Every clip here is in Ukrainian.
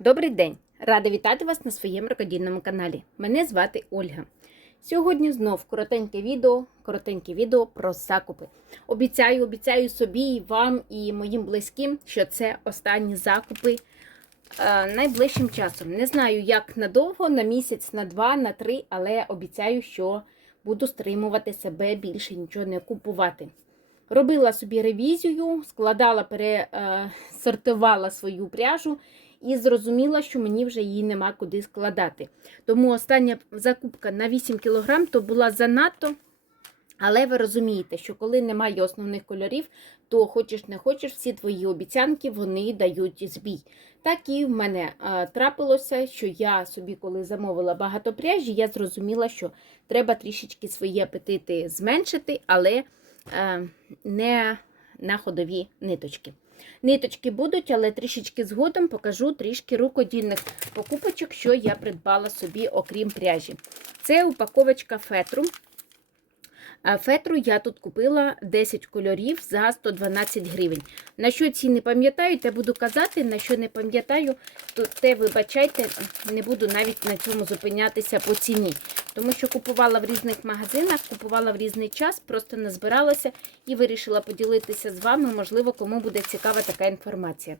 Добрий день! Рада вітати вас на своєму рукодільному каналі. Мене звати Ольга. Сьогодні знов коротеньке відео, коротеньке відео про закупи. Обіцяю, обіцяю собі, і вам і моїм близьким, що це останні закупи е, найближчим часом. Не знаю, як надовго, на місяць, на два, на три, але обіцяю, що буду стримувати себе більше нічого не купувати. Робила собі ревізію, складала, пересортувала свою пряжу і зрозуміла, що мені вже її нема куди складати. Тому остання закупка на 8 кг то була занадто. Але ви розумієте, що коли немає основних кольорів, то хочеш не хочеш, всі твої обіцянки вони дають збій. Так і в мене трапилося, що я собі, коли замовила багато пряжі, я зрозуміла, що треба трішечки свої апетити зменшити, але е, не на ходові ниточки. Ниточки будуть, але трішечки згодом покажу трішки рукодільних покупочок, що я придбала собі, окрім пряжі. Це упаковочка фетру. Фетру я тут купила 10 кольорів за 112 гривень. На що ці не пам'ятаю, те буду казати, на що не пам'ятаю, то те, вибачайте, не буду навіть на цьому зупинятися по ціні. Тому що купувала в різних магазинах, купувала в різний час, просто назбиралася і вирішила поділитися з вами, можливо, кому буде цікава така інформація.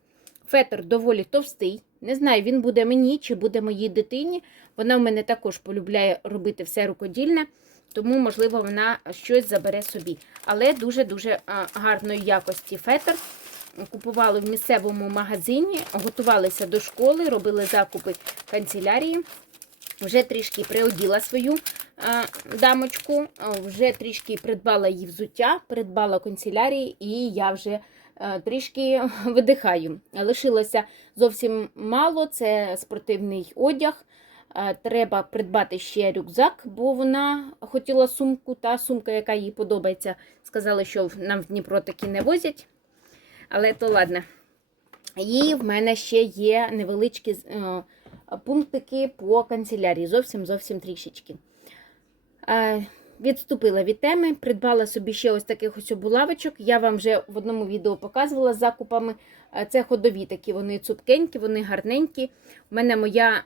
Фетр доволі товстий. Не знаю, він буде мені чи буде моїй дитині. Вона в мене також полюбляє робити все рукодільне, тому, можливо, вона щось забере собі. Але дуже-дуже гарної якості фетр. Купували в місцевому магазині, готувалися до школи, робили закупи канцелярії. Вже трішки приоділа свою а, дамочку, вже трішки придбала її взуття, придбала канцелярії, і я вже а, трішки видихаю. Лишилося зовсім мало, це спортивний одяг. А, треба придбати ще рюкзак, бо вона хотіла сумку, та сумка, яка їй подобається. Сказали, що нам в Дніпро такі не возять. Але то ладно. І в мене ще є невеличкі пунктики по канцелярії. Зовсім зовсім трішечки. Відступила від теми, придбала собі ще ось таких ось булавочок. Я вам вже в одному відео показувала з закупами. Це ходові такі, вони цупкенькі, вони гарненькі. У мене моя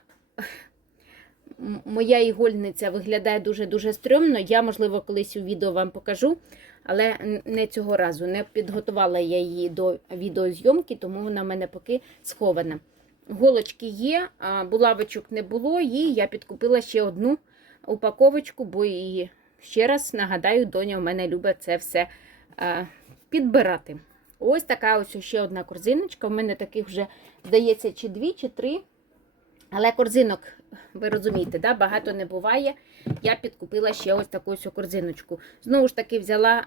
моя ігольниця виглядає дуже-дуже стрьомно. Я, можливо, колись у відео вам покажу, але не цього разу. Не підготувала я її до відеозйомки, тому вона в мене поки схована. Голочки є, а булавочок не було, і я підкупила ще одну упаковочку, бо і ще раз нагадаю, доня в мене любить це все підбирати. Ось така ось ще одна корзиночка. У мене таких вже, здається, чи дві, чи три. Але корзинок, ви розумієте, да, багато не буває. Я підкупила ще ось таку ось корзиночку. Знову ж таки, взяла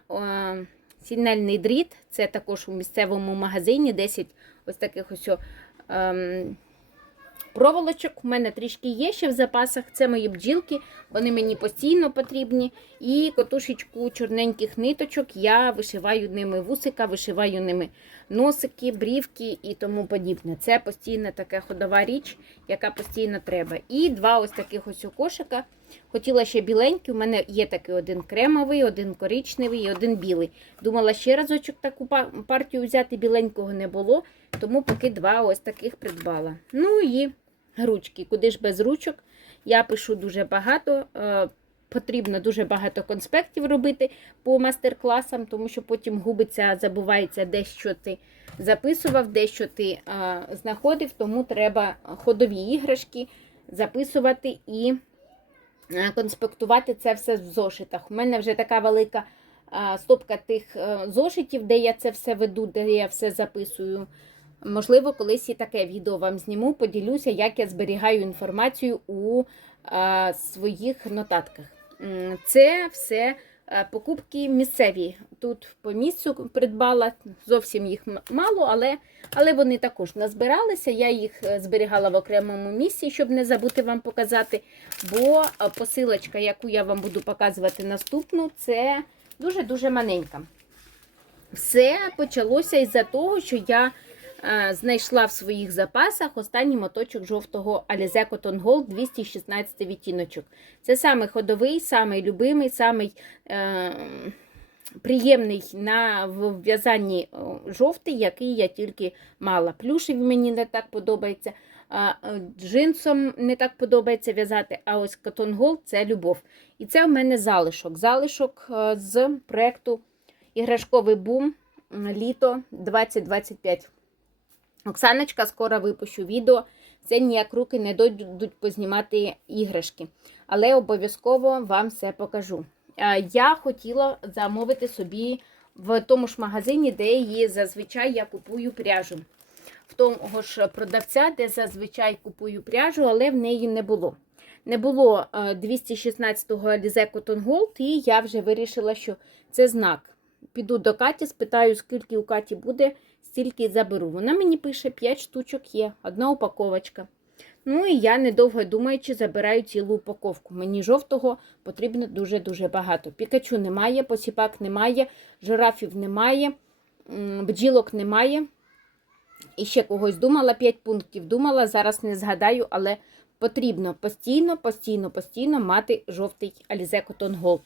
сінельний дріт, це також у місцевому магазині 10 ось таких ось. Ем, проволочок. У мене трішки є ще в запасах. Це мої бджілки, вони мені постійно потрібні. І котушечку чорненьких ниточок я вишиваю ними вусика, вишиваю ними носики, брівки і тому подібне. Це постійна така ходова річ, яка постійно треба. І два ось таких ось кошика. Хотіла ще біленький, у мене є такий один кремовий, один коричневий і один білий. Думала ще разочок таку партію взяти, біленького не було, тому поки два ось таких придбала. Ну і ручки. Куди ж без ручок? Я пишу дуже багато. Е, потрібно дуже багато конспектів робити по мастер-класам, тому що потім губиться, забувається, де що ти записував, де що ти а, знаходив, тому треба ходові іграшки записувати і конспектувати це все в зошитах. У мене вже така велика стопка тих зошитів, де я це все веду, де я все записую. Можливо, колись і таке відео вам зніму, поділюся, як я зберігаю інформацію у своїх нотатках. Це все покупки місцеві. Тут по місцю придбала, зовсім їх мало, але але вони також назбиралися. Я їх е, зберігала в окремому місці, щоб не забути вам показати. Бо посилочка, яку я вам буду показувати наступну, це дуже-дуже маленька. Все почалося із-за того, що я знайшла в своїх запасах останній моточок жовтого Alize Cotton Gold 216 відтіночок. Це самий ходовий, самий любимий, самий е, приємний на в'язанні жовтий, який я тільки мала. Плюшеві мені не так подобається. А, е, Джинсом не так подобається в'язати, а ось Cotton Gold – це любов. І це в мене залишок. Залишок е, з проєкту Іграшковий бум літо 2025. Оксаночка, скоро випущу відео. Це ніяк руки не дойдуть познімати іграшки. Але обов'язково вам все покажу. Е, Я хотіла замовити собі в тому ж магазині, де її зазвичай я купую пряжу. В того ж продавця, де зазвичай купую пряжу, але в неї не було. Не було е, 216-го Alize Cotton Gold, і я вже вирішила, що це знак. Піду до Каті, спитаю, скільки у Каті буде, стільки заберу. Вона мені пише 5 штучок є, одна упаковочка. Ну і я, недовго думаючи, забираю цілу упаковку. Мені жовтого потрібно дуже-дуже багато. Пікачу немає, посіпак немає, жирафів немає, бджілок немає. І ще когось думала, 5 пунктів думала, зараз не згадаю, але потрібно постійно, постійно, постійно мати жовтий Alize Cotton Gold.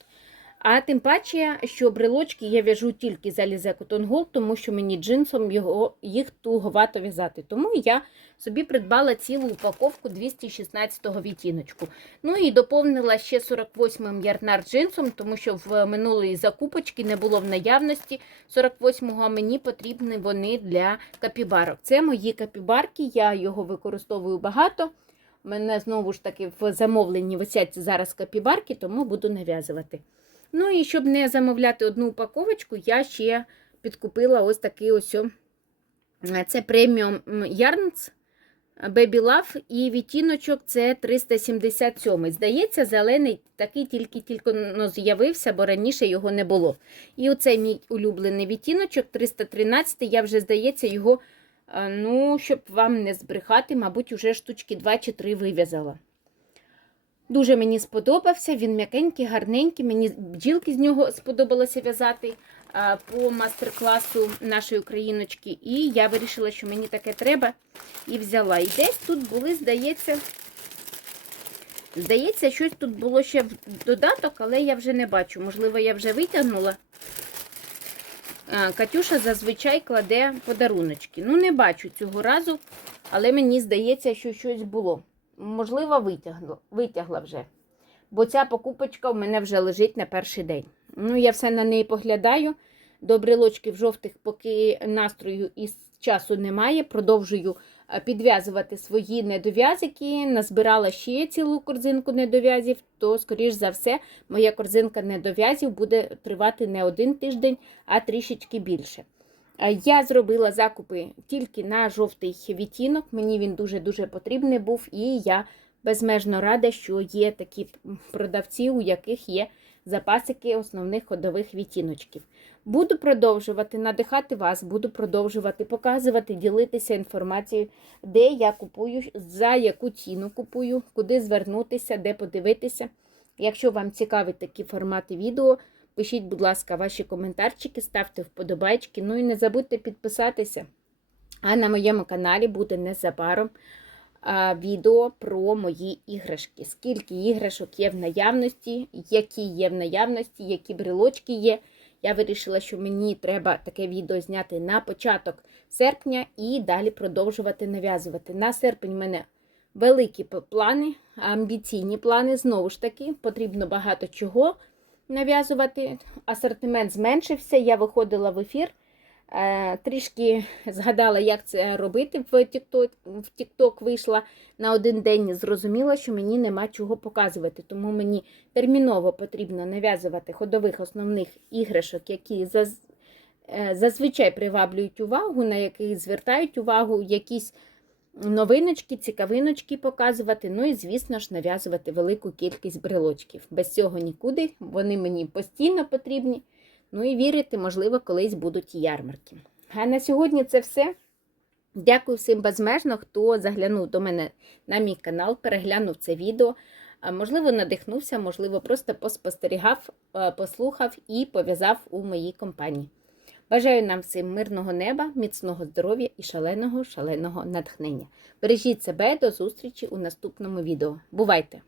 А тим паче, що брелочки я в'яжу тільки з Alize Cotton тому що мені джинсом його, їх туговато в'язати. Тому я собі придбала цілу упаковку 216-го відтіночку. Ну і доповнила ще 48-м ярнар джинсом, тому що в минулої закупочки не було в наявності 48-го, а мені потрібні вони для капібарок. Це мої капібарки, я його використовую багато. У мене знову ж таки в замовленні висять зараз капібарки, тому буду нав'язувати. Ну і щоб не замовляти одну упаковочку, я ще підкупила ось такий ось. Це преміум Yarns Baby Love і відтіночок це 377. Здається, зелений такий тільки-тільки з'явився, бо раніше його не було. І оцей мій улюблений відтіночок 313, я вже, здається, його, ну, щоб вам не збрехати, мабуть, уже штучки 2 чи 3 вив'язала. Дуже мені сподобався, він м'якенький, гарненький. Мені бджілки з нього сподобалося в'язати по мастер-класу нашої україночки. І я вирішила, що мені таке треба, і взяла. І десь тут були, здається, здається, щось тут було ще в додаток, але я вже не бачу. Можливо, я вже витягнула. Катюша зазвичай кладе подаруночки. Ну, не бачу цього разу, але мені здається, що щось було. Можливо, витягла, витягла вже. Бо ця покупочка в мене вже лежить на перший день. Ну, я все на неї поглядаю. До брелочків жовтих, поки настрою і часу немає. Продовжую підв'язувати свої недов'язики. Назбирала ще цілу корзинку недов'язів, то, скоріш за все, моя корзинка недов'язів буде тривати не один тиждень, а трішечки більше. А Я зробила закупи тільки на жовтий відтінок. Мені він дуже-дуже потрібний був, і я безмежно рада, що є такі продавці, у яких є запасики основних ходових відтіночків. Буду продовжувати надихати вас, буду продовжувати показувати, ділитися інформацією, де я купую, за яку ціну купую, куди звернутися, де подивитися. Якщо вам цікаві такі формати відео, Пишіть, будь ласка, ваші коментарчики, ставте вподобайки. Ну і не забудьте підписатися. А на моєму каналі буде незабаром а, відео про мої іграшки. Скільки іграшок є в наявності, які є в наявності, які брелочки є. Я вирішила, що мені треба таке відео зняти на початок серпня і далі продовжувати нав'язувати. На серпень в мене великі плани, амбіційні плани. Знову ж таки, потрібно багато чого нав'язувати. Асортимент зменшився, я виходила в ефір, е, трішки згадала, як це робити в TikTok, в TikTok вийшла на один день, зрозуміла, що мені нема чого показувати. Тому мені терміново потрібно нав'язувати ходових основних іграшок, які е, зазвичай приваблюють увагу, на які звертають увагу, якісь новиночки, цікавиночки показувати. Ну і, звісно ж, нав'язувати велику кількість брелочків. Без цього нікуди, вони мені постійно потрібні. Ну і вірити, можливо, колись будуть ярмарки. А на сьогодні це все. Дякую всім безмежно, хто заглянув до мене на мій канал, переглянув це відео. Можливо, надихнувся, можливо, просто поспостерігав, е, послухав і пов'язав у моїй компанії. Бажаю нам всім мирного неба, міцного здоров'я і шаленого, шаленого натхнення. Бережіть себе до зустрічі у наступному відео. Бувайте!